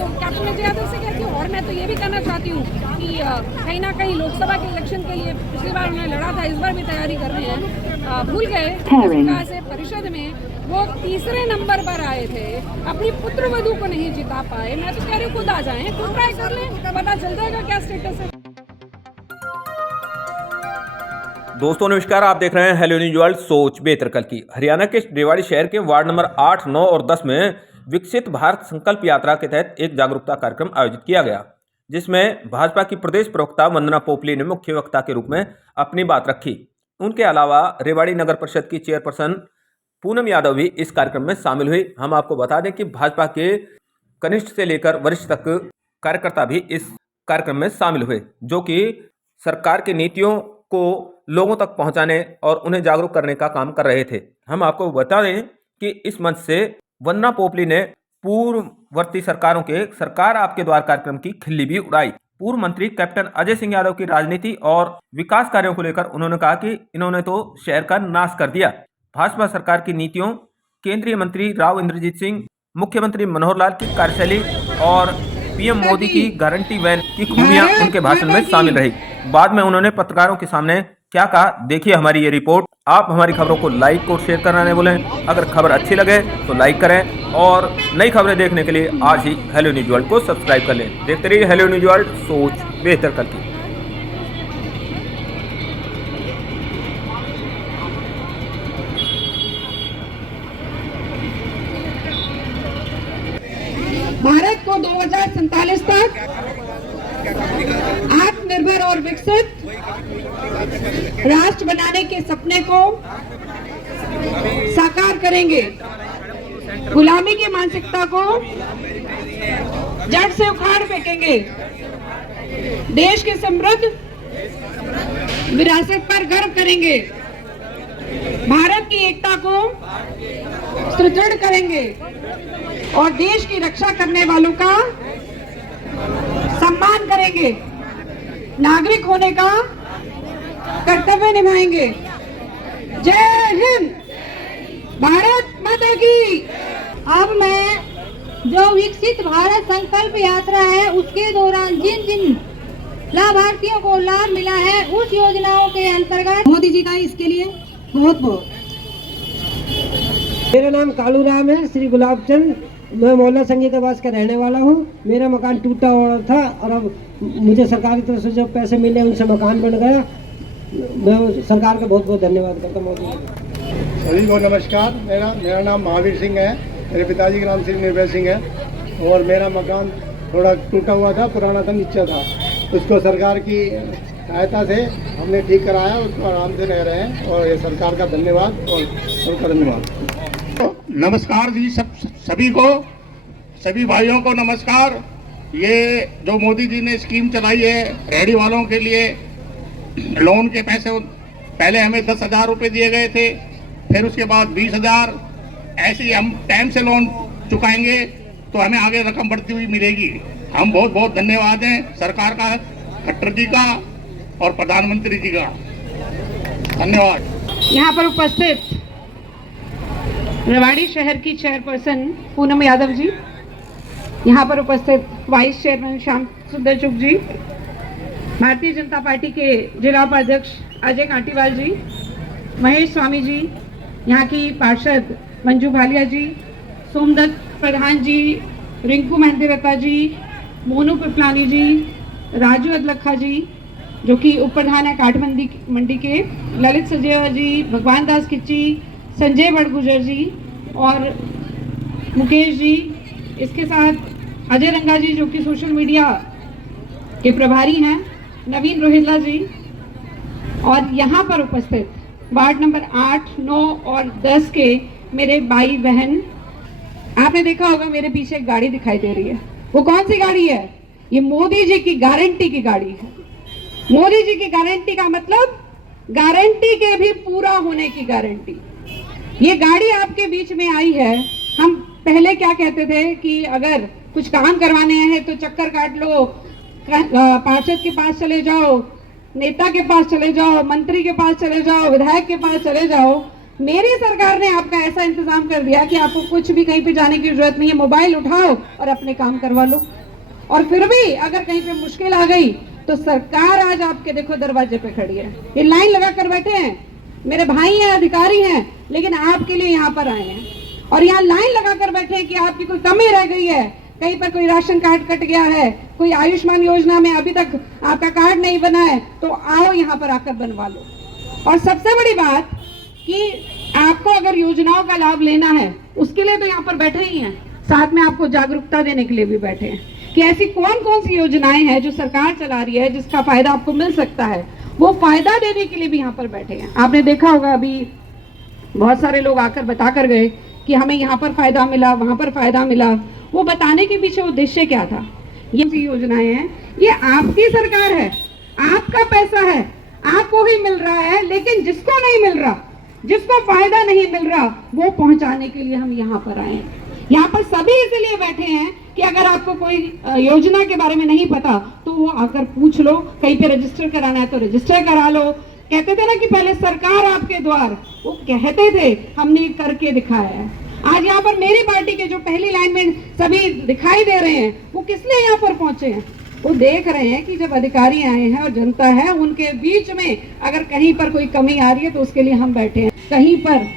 तो कैप्टन विजय यादव से कहती हूँ। और मैं तो ये भी कहना चाहती हूँ कि कहीं ना कहीं लोकसभा के इलेक्शन के लिए पिछली बार उन्होंने लड़ा था, इस बार भी तैयारी कर रहे हैं। भूल गए से परिषद में वो तीसरे नंबर पर आए थे, अपनी पुत्र वधू को नहीं जिता पाए। मैं तो कह रही हूँ खुद आ जाएं, खुद ट्राई कर लें, पता चल जाएगा क्या स्टेटस है। दोस्तों नमस्कार, आप देख रहे हैं हेलो न्यूज वर्ल्ड सोच बेहतर कल की। हरियाणा के रेवाड़ी शहर के वार्ड नंबर 8, 9 और 10 में विकसित भारत संकल्प यात्रा के तहत एक जागरूकता कार्यक्रम आयोजित किया गया, जिसमें भाजपा की प्रदेश प्रवक्ता वंदना पोपली ने मुख्य वक्ता के रूप में अपनी बात रखी। उनके अलावा रेवाड़ी नगर परिषद की चेयरपर्सन पूनम यादव भी इस कार्यक्रम में शामिल हुई। हम आपको बता दें कि भाजपा के कनिष्ठ से लेकर वरिष्ठ तक कार्यकर्ता भी इस कार्यक्रम में शामिल हुए, जो कि सरकार की नीतियों को लोगों तक पहुंचाने और उन्हें जागरूक करने का काम कर रहे थे। हम आपको बता दें कि इस मंच से वंदना पोपली ने पूर्ववर्ती सरकारों के सरकार आपके द्वार कार्यक्रम की खिल्ली भी उड़ाई। पूर्व मंत्री कैप्टन अजय सिंह यादव की राजनीति और विकास कार्यों को लेकर उन्होंने कहा कि इन्होंने तो शहर का नाश कर दिया। भाजपा सरकार की नीतियों, केंद्रीय मंत्री राव इंद्रजीत सिंह, मुख्यमंत्री मनोहर लाल की कार्यशैली और पीएम मोदी की गारंटी वैन की खूबियां उनके भाषण में शामिल रही। बाद में उन्होंने पत्रकारों के सामने क्या कहा, देखिए हमारी ये रिपोर्ट। आप हमारी खबरों को लाइक और शेयर करना नहीं भूलें। अगर खबर अच्छी लगे तो लाइक करें और नई खबरें देखने के लिए आज ही हेलो न्यूज वर्ल्ड को सब्सक्राइब कर लें। देखते रहिए हेलो न्यूज वर्ल्ड, सोच बेहतर कल की। भारत को 2047 तक आत्मनिर्भर और विकसित राष्ट्र बनाने के सपने को साकार करेंगे। गुलामी की मानसिकता को जड़ से उखाड़ फेंकेंगे। देश के समृद्ध विरासत पर गर्व करेंगे। भारत की एकता को सुदृढ़ करेंगे और देश की रक्षा करने वालों का सम्मान करेंगे। नागरिक होने का कर्तव्य निभाएंगे। जय हिंद, भारत माता की। अब मैं जो विकसित भारत संकल्प यात्रा है उसके दौरान जिन जिन लाभार्थियों को लाभ मिला है उस योजनाओं के अंतर्गत मोदी जी का इसके लिए बहुत बहुत। मेरा नाम कालू राम है, श्री गुलाब चंद। मैं मोहल्ला संगीताबाद का रहने वाला हूँ। मेरा मकान टूटा हुआ था और अब मुझे सरकार की तरफ से जो पैसे मिले उनसे मकान बन गया। मैं सरकार का बहुत बहुत धन्यवाद करता हूँ। सभी को नमस्कार। मेरा नाम महावीर सिंह है। मेरे पिताजी का नाम श्री निर्भय सिंह है और मेरा मकान थोड़ा टूटा हुआ था, पुराना था, नीचा था। उसको सरकार की सहायता से हमने ठीक कराया, उसको आराम से रह रहे हैं और ये सरकार का धन्यवाद और सबका धन्यवाद। नमस्कार जी, सभी को, सभी भाइयों को नमस्कार। ये जो मोदी जी ने स्कीम चलाई है रेहड़ी वालों के लिए, लोन के पैसे पहले हमें 10,000 रुपये दिए गए थे, फिर उसके बाद 20,000। ऐसे ही हम टाइम से लोन चुकाएंगे तो हमें आगे रकम बढ़ती हुई मिलेगी। हम बहुत बहुत धन्यवाद हैं सरकार का, खट्टर जी का और प्रधानमंत्री जी का। धन्यवाद। यहाँ पर उपस्थित रेवाड़ी शहर की चेयरपर्सन पूनम यादव जी, यहाँ पर उपस्थित वाइस चेयरमैन श्याम सुंदर चुग जी, भारतीय जनता पार्टी के जिला उपाध्यक्ष अजय कांटीवाल जी, महेश स्वामी जी, यहाँ की पार्षद मंजू भालिया जी, सोमदत्त प्रधान जी, रिंकू मेहंदीरता जी, मोनू पिपलानी जी, राजू अदलखा जी जो कि उप प्रधान है काठ मंडी के, ललित सजेवा जी, भगवान दास किच्ची, संजय बड़गुजर जी और मुकेश जी। इसके साथ अजय रंगा जी जो कि सोशल मीडिया के प्रभारी हैं, नवीन रोहिल्ला जी, और यहाँ पर उपस्थित वार्ड नंबर 8, 9 और 10 के मेरे भाई बहन। आपने देखा होगा मेरे पीछे एक गाड़ी दिखाई दे रही है, वो कौन सी गाड़ी है? ये मोदी जी की गारंटी की गाड़ी है। मोदी जी की गारंटी का मतलब गारंटी के भी पूरा होने की गारंटी। ये गाड़ी आपके बीच में आई है। हम पहले क्या कहते थे कि अगर कुछ काम करवाने हैं तो चक्कर काट लो, पार्षद के पास चले जाओ, नेता के पास चले जाओ, मंत्री के पास चले जाओ, विधायक के पास चले जाओ। मेरी सरकार ने आपका ऐसा इंतजाम कर दिया कि आपको कुछ भी कहीं पे जाने की जरूरत नहीं है, मोबाइल उठाओ और अपने काम करवा लो। और फिर भी अगर कहीं पे मुश्किल आ गई तो सरकार आज आपके देखो दरवाजे पे खड़ी है, ये लाइन लगा कर बैठे हैं, मेरे भाई हैं, अधिकारी हैं, लेकिन आपके लिए यहाँ पर आए हैं और यहाँ लाइन लगा कर बैठे हैं कि आपकी कोई कमी रह गई है, कहीं पर कोई राशन कार्ड कट गया है, कोई आयुष्मान योजना में अभी तक आपका कार्ड नहीं बना है, तो आओ यहाँ पर आकर बनवा लो। और सबसे बड़ी बात कि आपको अगर योजनाओं का लाभ लेना है उसके लिए तो यहाँ पर बैठे ही हैं, साथ में आपको जागरूकता देने के लिए भी बैठे हैं कि ऐसी कौन कौन सी योजनाएं हैं जो सरकार चला रही है जिसका फायदा आपको मिल सकता है, वो फायदा देने के लिए भी यहाँ पर बैठे हैं। आपने देखा होगा अभी बहुत सारे लोग आकर बता कर गए कि हमें यहाँ पर फायदा मिला, वहां पर फायदा मिला। वो बताने के पीछे उद्देश्य क्या था? ये योजनाएं हैं, ये आपकी सरकार है, आपका पैसा है, आपको ही मिल रहा है, लेकिन जिसको नहीं मिल रहा, जिसको फायदा नहीं मिल रहा, वो पहुंचाने के लिए हम यहाँ पर आए हैं। यहाँ पर सभी इसलिए बैठे हैं कि अगर आपको कोई योजना के बारे में नहीं पता तो वो आकर पूछ लो, कहीं पे रजिस्टर कराना है तो रजिस्टर करा लो। कहते थे ना कि पहले सरकार आपके द्वार, वो कहते थे, हमने करके दिखाया है। आज यहाँ पर मेरी पार्टी के जो पहली लाइन में सभी दिखाई दे रहे हैं, वो किस लिए यहाँ पर पहुंचे हैं? वो देख रहे हैं कि जब अधिकारी आए हैं और जनता है, उनके बीच में अगर कहीं पर कोई कमी आ रही है तो उसके लिए हम बैठे हैं। कहीं पर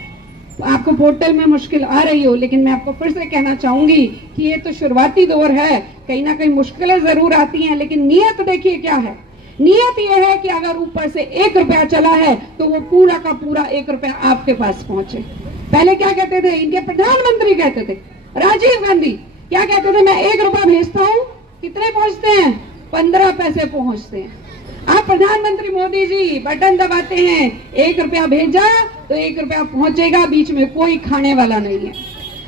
आपको पोर्टल में मुश्किल आ रही हो, लेकिन मैं आपको फिर से कहना चाहूंगी कि ये तो शुरुआती दौर है, कहीं ना कहीं मुश्किलें जरूर आती हैं, लेकिन नियत देखिए क्या है। नियत ये है कि अगर ऊपर से 1 रुपया चला है तो वो पूरा का पूरा 1 रुपया आपके पास पहुंचे। पहले क्या कहते थे इनके प्रधानमंत्री, कहते थे राजीव गांधी, क्या कहते थे? मैं 1 रुपया भेजता हूँ, कितने पहुंचते हैं? 15 पैसे पहुंचते हैं। आप प्रधानमंत्री मोदी जी बटन दबाते हैं, 1 रुपया भेजा तो 1 रुपया पहुंचेगा, बीच में कोई खाने वाला नहीं है।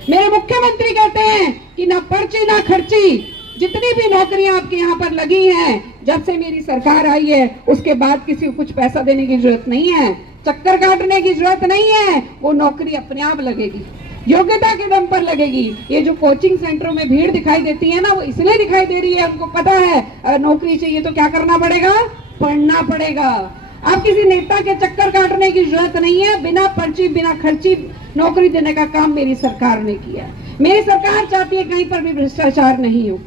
मेरे मुख्यमंत्री कहते हैं कि ना पर्ची ना खर्ची, जितनी भी नौकरियां आपके यहाँ पर लगी हैं, जब से मेरी सरकार आई है उसके बाद किसी को कुछ पैसा देने की जरूरत नहीं है, चक्कर काटने की जरूरत नहीं है, वो नौकरी अपने आप लगेगी, योग्यता के दम पर लगेगी। ये जो कोचिंग सेंटरों में भीड़ दिखाई देती है ना, वो इसलिए दिखाई दे रही है, उनको पता है अगर नौकरी चाहिए तो क्या करना पड़ेगा? पढ़ना पड़ेगा। अब किसी नेता के चक्कर काटने की जरूरत नहीं है, बिना पर्ची बिना खर्ची नौकरी देने का काम मेरी सरकार ने किया। मेरी सरकार चाहती है कहीं पर भी भ्रष्टाचार नहीं हो।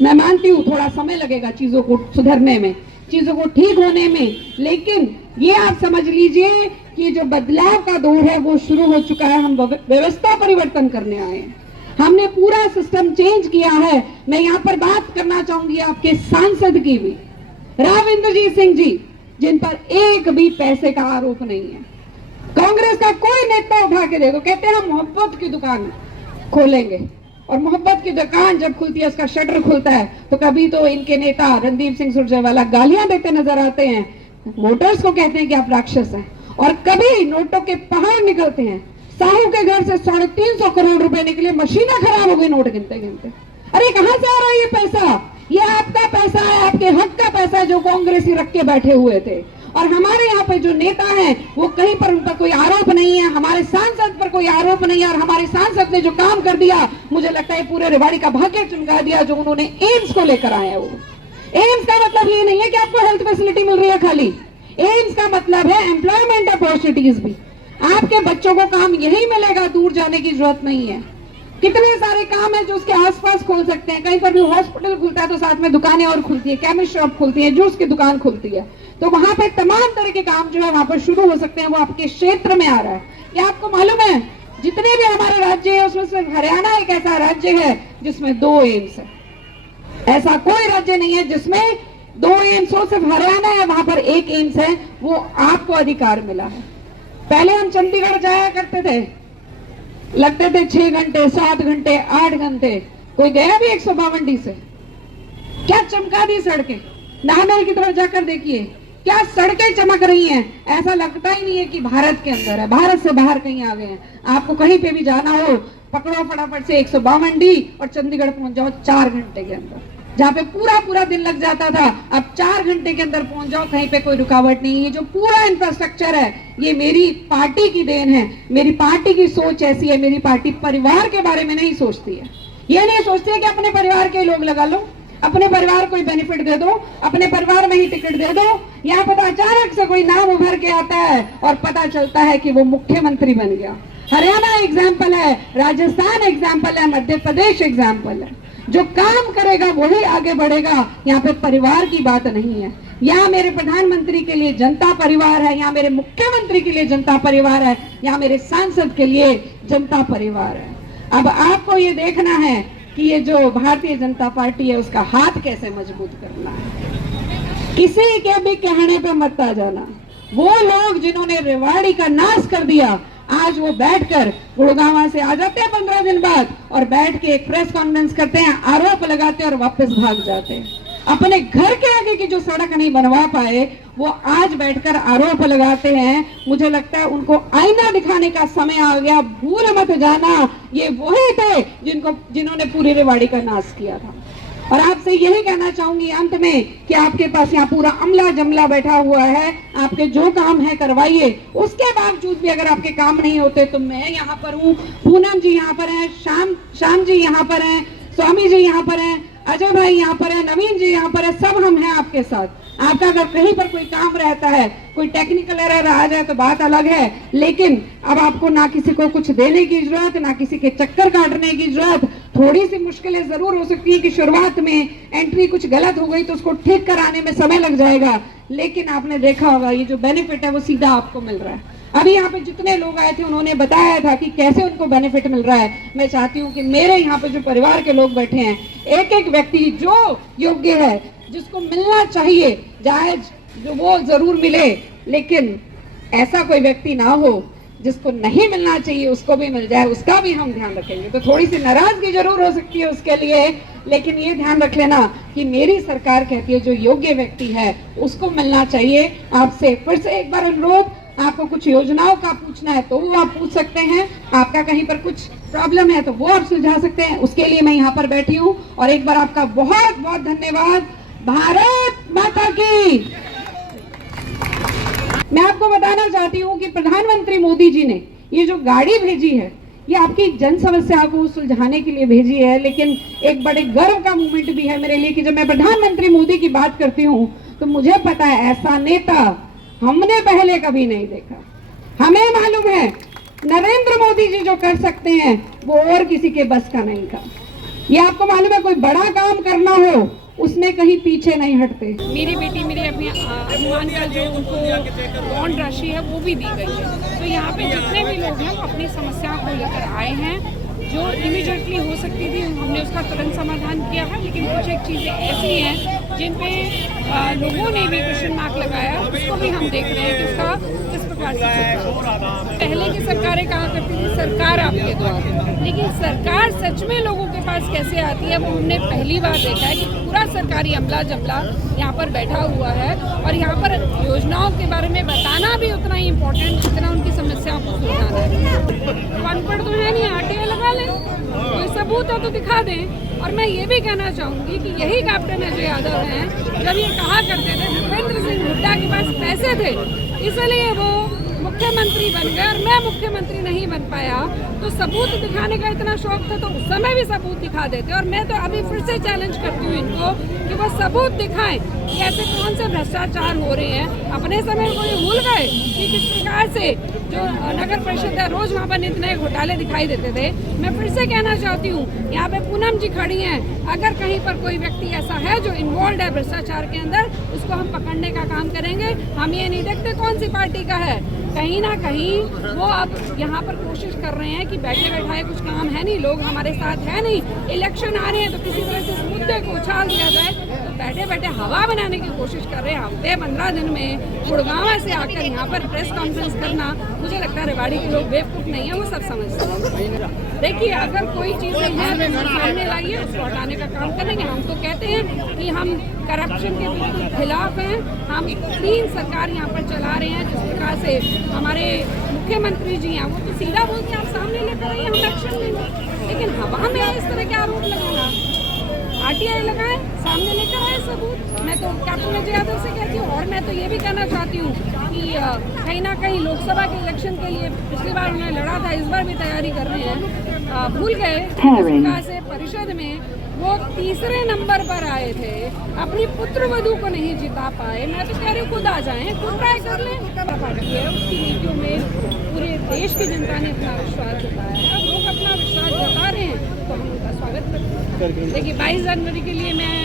मैं मानती हूँ थोड़ा समय लगेगा चीजों को सुधरने में, चीजों को ठीक होने में, लेकिन ये आप समझ लीजिए कि जो बदलाव का दौर है वो शुरू हो चुका है। हम व्यवस्था परिवर्तन करने आए हैं, हमने पूरा सिस्टम चेंज किया है। मैं यहाँ पर बात करना चाहूंगी आपके सांसद की भी, राव इंद्रजीत सिंह जी, जिन पर एक भी पैसे का आरोप नहीं है। कांग्रेस का कोई नेता उठा के देखो, कहते हैं हम मोहब्बत की दुकान खोलेंगे, और मोहब्बत की दुकान जब खुलती है, उसका शटर खुलता है, तो कभी तो इनके नेता रणदीप सिंह सुरजेवाला गालियां देते नजर आते हैं, वोटर्स को कहते हैं कि आप राक्षस हैं, और कभी नोटों के पहाड़ निकलते हैं। साहू के घर से 350 करोड़ रुपए निकले, मशीनें खराब हो गई नोट गिनते गिनते। अरे कहां से आ रहा है ये पैसा? ये आपका पैसा है, आपके हक का पैसा है जो कांग्रेसी रख के बैठे हुए थे। और हमारे यहाँ पे जो नेता हैं वो कहीं पर उन पर कोई आरोप नहीं है, हमारे सांसद पर कोई आरोप नहीं है, और हमारे सांसद ने जो काम कर दिया, मुझे लगता है पूरे रेवाड़ी का भाग्य चमका दिया जो उन्होंने एम्स को लेकर आए हैं। वो एम्स का मतलब ये नहीं है कि आपको हेल्थ फैसिलिटी मिल रही है खाली, एम्स का मतलब है एम्प्लॉयमेंट अपॉर्चुनिटीज भी। आपके बच्चों को काम यही मिलेगा, दूर जाने की जरूरत नहीं है। कितने सारे काम है जो उसके आसपास खोल सकते हैं। कहीं पर भी हॉस्पिटल खुलता है तो साथ में दुकानें और खुलती है, केमिस्ट शॉप खुलती है, जूस की दुकान खुलती है, तो वहां पे तमाम तरह के काम जो है वहां पर शुरू हो सकते हैं। वो आपके क्षेत्र में आ रहा है। क्या आपको मालूम है जितने भी हमारे राज्य है उसमें से हरियाणा एक ऐसा राज्य है जिसमें 2 एम्स है। ऐसा कोई राज्य नहीं है जिसमें 2 एम्स हो, सिर्फ हरियाणा है, वहां पर 1 एम्स है। वो आपको अधिकार मिला है। पहले हम चंडीगढ़ जाया करते थे, लगते थे 6 घंटे, 7 घंटे, 8 घंटे। कोई गया भी 152 से? क्या चमका दी सड़कें? नाहमेल की तरफ जाकर देखिए, क्या सड़कें चमक रही हैं। ऐसा लगता ही नहीं है कि भारत के अंदर है, भारत से बाहर कहीं आ गए हैं। आपको कहीं पे भी जाना हो, पकड़ो फटाफट से 152 और चंडीगढ़ पहुंच जाओ 4 घंटे के अंदर। जहाँ पे पूरा पूरा दिन लग जाता था, अब 4 घंटे के अंदर पहुंच जाओ, कहीं पे कोई रुकावट नहीं है। जो पूरा इंफ्रास्ट्रक्चर है ये मेरी पार्टी की देन है। मेरी पार्टी की सोच ऐसी है, मेरी पार्टी परिवार के बारे में नहीं सोचती है। ये नहीं सोचती है कि अपने परिवार के लोग लगा लो, अपने परिवार को ही बेनिफिट दे दो, अपने परिवार में ही टिकट दे दो। यहाँ पर तो अचानक से कोई नाम उभर के आता है और पता चलता है कि वो मुख्यमंत्री बन गया। हरियाणा एग्जाम्पल है, राजस्थान एग्जाम्पल है, मध्य प्रदेश एग्जाम्पल है। जो काम करेगा वही आगे बढ़ेगा। यहाँ पे परिवार की बात नहीं है। यहाँ मेरे प्रधानमंत्री के लिए जनता परिवार है, यहाँ मेरे मुख्यमंत्री के लिए जनता परिवार है, यहाँ मेरे सांसद के लिए जनता परिवार है। अब आपको ये देखना है कि ये जो भारतीय जनता पार्टी है उसका हाथ कैसे मजबूत करना है। किसी के भी कहने पे मत आ जाना। वो लोग जिन्होंने रेवाड़ी का नाश कर दिया, आज वो बैठकर गुड़गांव से आ जाते हैं 15 दिन बाद और बैठ के एक प्रेस कॉन्फ्रेंस करते हैं, आरोप लगाते हैं और वापस भाग जाते हैं। अपने घर के आगे की जो सड़क नहीं बनवा पाए वो आज बैठकर आरोप लगाते हैं। मुझे लगता है उनको आईना दिखाने का समय आ गया। भूल मत जाना, ये वही थे जिन्होंने पूरी रेवाड़ी का नाश किया था। और आपसे यही कहना चाहूंगी अंत में कि आपके पास यहाँ पूरा अमला जमला बैठा हुआ है, आपके जो काम है करवाइए। उसके बावजूद भी अगर आपके काम नहीं होते तो मैं यहाँ पर हूँ, पूनम जी यहाँ पर हैं, श्याम जी यहाँ पर हैं, स्वामी जी यहाँ पर हैं, अजय भाई यहाँ पर है, नवीन जी यहाँ पर है, सब हम हैं आपके साथ। आपका अगर कहीं पर कोई काम रहता है, कोई टेक्निकल एरर आ जाए तो बात अलग है, लेकिन अब आपको ना किसी को कुछ देने की जरूरत, ना किसी के चक्कर काटने की जरूरत। थोड़ी सी मुश्किलें जरूर हो सकती है कि शुरुआत में एंट्री कुछ गलत हो गई तो उसको ठीक कराने में समय लग जाएगा, लेकिन आपने देखा होगा ये जो बेनिफिट है वो सीधा आपको मिल रहा है। अभी यहाँ पे जितने लोग आए थे उन्होंने बताया था कि कैसे उनको बेनिफिट मिल रहा है। मैं चाहती हूँ कि मेरे यहाँ पे जो परिवार के लोग बैठे हैं, एक एक व्यक्ति जो योग्य है, जिसको मिलना चाहिए, जायज जो वो जरूर मिले, लेकिन ऐसा कोई व्यक्ति ना हो जिसको नहीं मिलना चाहिए उसको भी मिल जाए, उसका भी हम ध्यान रखेंगे। तो थोड़ी सी नाराजगी जरूर हो सकती है उसके लिए, लेकिन ये ध्यान रख लेना कि मेरी सरकार कहती है जो योग्य व्यक्ति है उसको मिलना चाहिए। आपसे फिर से एक बार अनुरोध, आपको कुछ योजनाओं का पूछना है तो वो आप पूछ सकते हैं, आपका कहीं पर कुछ प्रॉब्लम है तो वो आप सुलझा सकते हैं, उसके लिए मैं यहाँ पर बैठी हूँ। और एक बार आपका बहुत बहुत धन्यवाद। भारत माता की। मैं आपको बताना चाहती हूँ कि प्रधानमंत्री मोदी जी ने ये जो गाड़ी भेजी है ये आपकी जन समस्या को सुलझाने के लिए भेजी है, लेकिन एक बड़े गर्व का मोमेंट भी है मेरे लिए कि जब मैं प्रधानमंत्री मोदी की बात करती हूँ तो मुझे पता है ऐसा नेता हमने पहले कभी नहीं देखा। हमें मालूम है नरेंद्र मोदी जी जो कर सकते हैं वो और किसी के बस का नहीं था। ये आपको मालूम है, कोई बड़ा काम करना हो उसमें कहीं पीछे नहीं हटते। मेरी बेटी मेरे अपने अनुमान का जो उनको बॉन्ड राशि है वो भी दी गई है। तो यहाँ पे जितने भी लोग हैं वो अपनी समस्याओं को लेकर आए हैं। जो इमीडिएटली हो सकती थी हमने उसका तुरंत समाधान किया है, लेकिन कुछ एक चीज़ें ऐसी हैं जिन पे लोगों ने भी क्वेश्चन मार्क लगाया, उसको भी हम देख रहे हैं कि उसका किस प्रकार से। पहले की सरकारें कहा करती थी सरकार आपके द्वार, लेकिन सरकार सच में लोगों के पास कैसे आती है वो हमने पहली बार देखा है कि पूरा सरकारी अमला जमला यहाँ पर बैठा हुआ है और यहाँ पर योजनाओं के बारे में बताना भी उतना ही इम्पोर्टेंट जितना उनकी समस्याओं को सुलझाना है। अनपढ़ तो है नहीं, आरटीआई लगा लें, कोई सबूत है तो दिखा दें। और मैं ये भी कहना चाहूँगी कि यही कैप्टन अजय यादव हैं, जब ये कहा करते थे भूपेंद्र सिंह हुड्डा के पास पैसे थे इसलिए वो मुख्यमंत्री बन गए और मैं मुख्यमंत्री नहीं बन पाया, तो सबूत दिखाने का इतना शौक था तो उस समय भी सबूत दिखा देते। और मैं तो अभी फिर से चैलेंज करती हूँ इनको कि वो सबूत दिखाएं कि ऐसे कौन से भ्रष्टाचार हो रहे हैं। अपने समय को ये भूल गए कि किस प्रकार से जो नगर परिषद है रोज वहाँ पर इतने घोटाले दिखाई देते थे। मैं फिर से कहना चाहती हूँ, यहाँ पे पूनम जी खड़ी हैं, अगर कहीं पर कोई व्यक्ति ऐसा है जो इन्वॉल्व है भ्रष्टाचार के अंदर, उसको हम पकड़ने का काम करेंगे। हम ये नहीं देखते कौन सी पार्टी का है, कहीं ना कहीं वो अब यहाँ पर कोशिश कर रहे हैं कि बैठे बैठाए कुछ काम है नहीं, लोग हमारे साथ है नहीं, इलेक्शन आ रहे हैं तो किसी तरह से इस मुद्दे को उछाल दिया जाए, तो बैठे बैठे हवा बनाने की कोशिश कर रहे हैं। हफ्ते 15 दिन में गुड़गांव से आकर यहाँ पर प्रेस कॉन्फ्रेंस करना, मुझे लगता है रेवाड़ी के लोग बेवकूफ़ नहीं है, वो सब समझते हैं। देखिए अगर कोई चीज़ें हैं सामने लाइए, उसको हटाने का काम करेंगे। हम तो कहते हैं कि हम करप्शन के बिल्कुल खिलाफ हैं, हम क्लीन सरकार यहाँ पर चला रहे हैं। जिस प्रकार से हमारे मुख्यमंत्री जी हैं वो तो सीधा बोलते हैं आप सामने लेकर आइए, हम एक्शन लेंगे, लेकिन हवा में इस तरह के आरोप लगाना, आरटीआई लगाए, सामने लेकर आए सबूत। मैं तो कैप्टन अजय यादव से कहती हूँ। और मैं तो ये भी कहना चाहती हूँ कि कहीं ना कहीं लोकसभा के इलेक्शन के लिए पिछली बार उन्होंने लड़ा था, इस बार भी तैयारी कर रहे हैं, भूल गए किस प्रकार से परिषद में वो तीसरे नंबर पर आए थे, अपनी पुत्र वधू को नहीं जिता पाए। मैं तो कह रही हूँ खुद आ जाएं, खुद ट्राई कर लें। पार्टी है उसकी नीतियों में पूरे देश की जनता ने अपना विश्वास जताया है। अब लोग अपना विश्वास जता रहे हैं तो हम उनका स्वागत करते हैं। देखिए 22 जनवरी के लिए मैं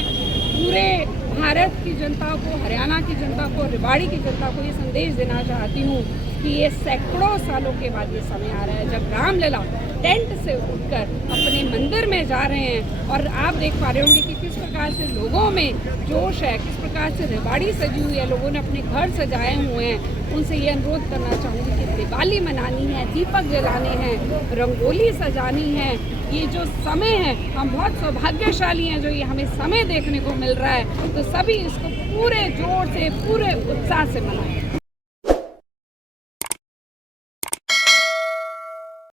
पूरे भारत की जनता को, हरियाणा की जनता को, रेवाड़ी की जनता को ये संदेश देना चाहती हूँ कि ये सैकड़ों सालों के बाद ये समय आ रहा है जब रामलला टेंट से उठकर अपने मंदिर में जा रहे हैं। और आप देख पा रहे होंगे कि किस प्रकार से लोगों में जोश है, किस प्रकार से रेवाड़ी सजी हुई है, लोगों ने अपने घर सजाए हुए हैं। उनसे ये अनुरोध करना चाहूँगी कि दिवाली मनानी है, दीपक जलाने हैं, रंगोली सजानी है। ये जो समय है, हम बहुत सौभाग्यशाली हैं जो ये हमें समय देखने को मिल रहा है, तो सभी इसको पूरे जोर से, पूरे उत्साह से मनाएं।